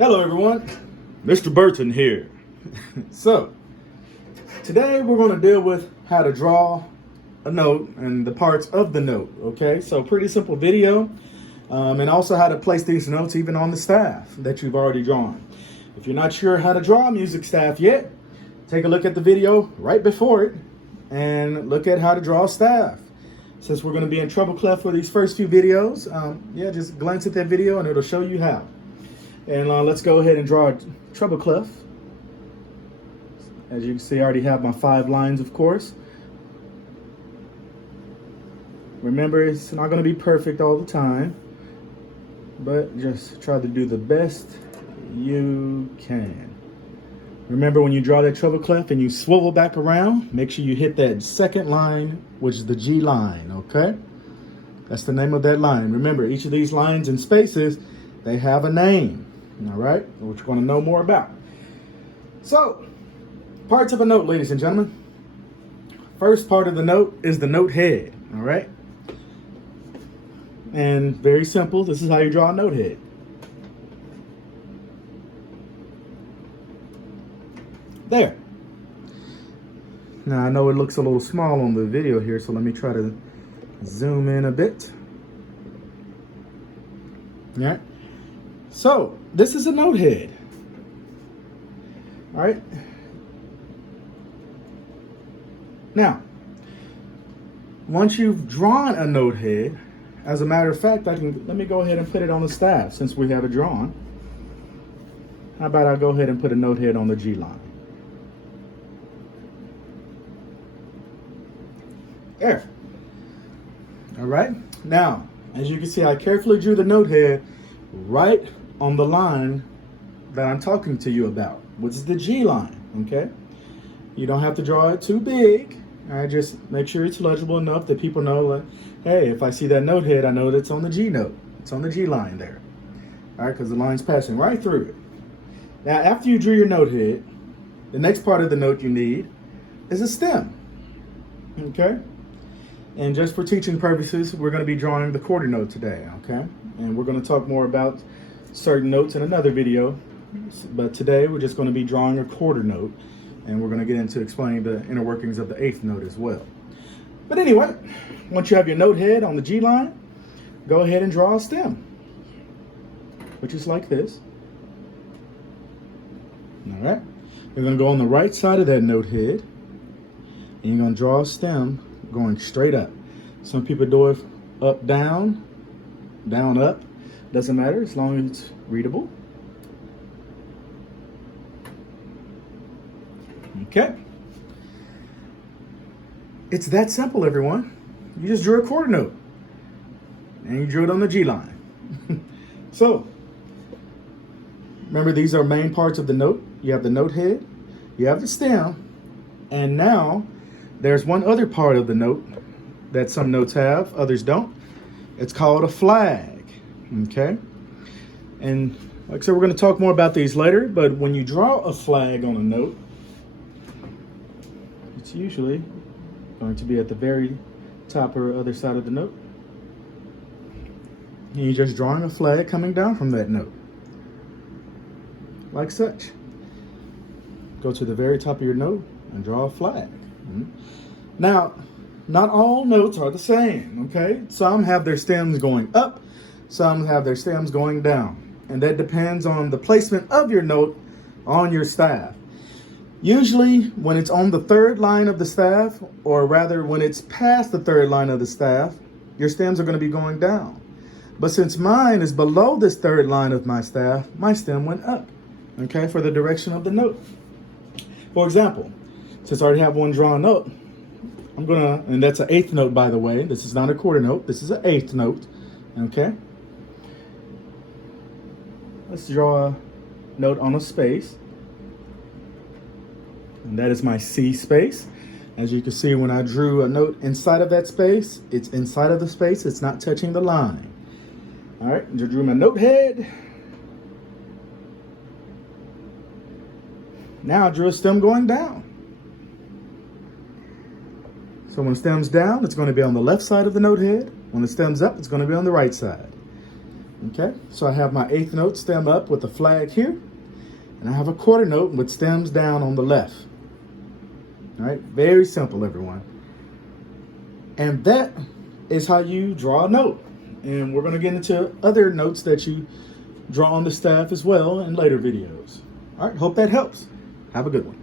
Hello everyone, Mr. Burton here. So, today we're going to deal with how to draw a note and the parts of the note, okay? So pretty simple video, and also how to place these notes even on the staff that you've already drawn. If you're not sure how to draw a music staff yet, take a look at the video right before it and look at how to draw a staff. Since we're going to be in treble clef for these first few videos, just glance at that video and it'll show you how. And let's go ahead and draw a treble clef. As you can see, I already have my 5 lines, of course. Remember, it's not going to be perfect all the time, but just try to do the best you can. Remember, when you draw that treble clef and you swivel back around, make sure you hit that second line, which is the G line, okay? That's the name of that line. Remember, each of these lines and spaces, they have a name. All right, which we're going to know more about. So, parts of a note, ladies and gentlemen. First part of the note is the note head, all right? And very simple, this is how you draw a note head. There. Now, I know it looks a little small on the video here, so let me try to zoom in a bit. All right. So, this is a note head. All right. Now, once you've drawn a note head, as a matter of fact, let me go ahead and put it on the staff since we have it drawn. How about I go ahead and put a note head on the G line? There. All right. Now, as you can see, I carefully drew the note head right on the line that I'm talking to you about, which is the G line, okay? You don't have to draw it too big. All right, just make sure it's legible enough that people know, like, hey, if I see that note head, I know that's on the G note. It's on the G line there, all right, because the line's passing right through it. Now, after you drew your note head, the next part of the note you need is a stem, okay? And just for teaching purposes, we're going to be drawing the quarter note today, okay? And we're going to talk more about certain notes in another video, but today we're just going to be drawing a quarter note, and we're going to get into explaining the inner workings of the eighth note as well. But anyway, once you have your note head on the G line, go ahead and draw a stem, which is like this. All right, you're going to go on the right side of that note head, and you're going to draw a stem going straight up. Some people do it up, down, down, up. Doesn't matter as long as it's readable. Okay. It's that simple, everyone. You just drew a quarter note. And you drew it on the G line. So, remember, these are main parts of the note. You have the note head, you have the stem, and now there's one other part of the note that some notes have, others don't. It's called a flag. Okay, and like I said, we're going to talk more about these later, but when you draw a flag on a note, it's usually going to be at the very top or other side of the note. And you're just drawing a flag coming down from that note, like such. Go to the very top of your note and draw a flag. Now, not all notes are the same, okay? Some have their stems going up, some have their stems going down, and that depends on the placement of your note on your staff. Usually, when it's on the third line of the staff, or rather when it's past the third line of the staff, your stems are going to be going down. But since mine is below this third line of my staff, my stem went up, okay, for the direction of the note. For example, since I already have one drawn note, I'm gonna, and that's an eighth note, by the way. This is not a quarter note, this is an eighth note, okay? Let's draw a note on a space. And that is my C space. As you can see, when I drew a note inside of that space, it's inside of the space, it's not touching the line. All right, I drew my note head. Now I drew a stem going down. So when the stem's down, it's going to be on the left side of the note head. When the stem's up, it's going to be on the right side. Okay, so I have my eighth note stem up with a flag here, and I have a quarter note with stems down on the left. All right, very simple, everyone. And that is how you draw a note. And we're going to get into other notes that you draw on the staff as well in later videos. All right, hope that helps. Have a good one.